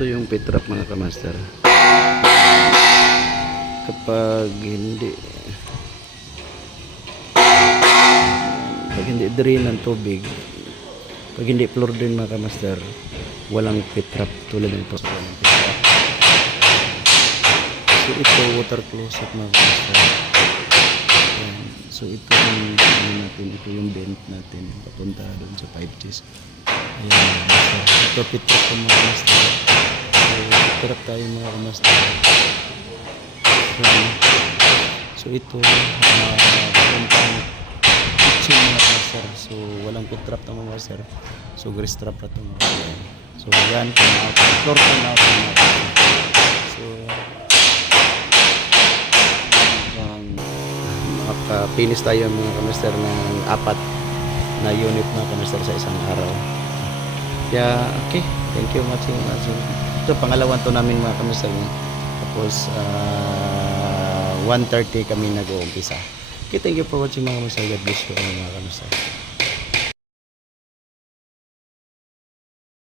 Ito yung pitrap mga kamaster. Kapag hindi drain ng tubig, pag hindi floor drain mga kamaster, walang pitrap tulad nito. So ito water closet mga kamaster. So ito yung natin, ito yung vent natin papunta doon sa 5Gs. Ayan, ito pitrap ko mga kamaster. So pitrap tayo mga kamaster. So ito papuntang kitchen mga kamaster. So walang pitrap na mga kamaster. So grease trap na ito mga kamaster. So yan, floor to na ito mga kamaster. So makapinis tayo mga kamaster ng 4 na unit mga kamaster sa isang araw. Kaya okay, thank you much. Ito pangalawan to namin mga kamaster. Tapos 1:30 kami nag-uumpisa. Okay, thank you for watching mga kamaster. God bless you mga kamaster.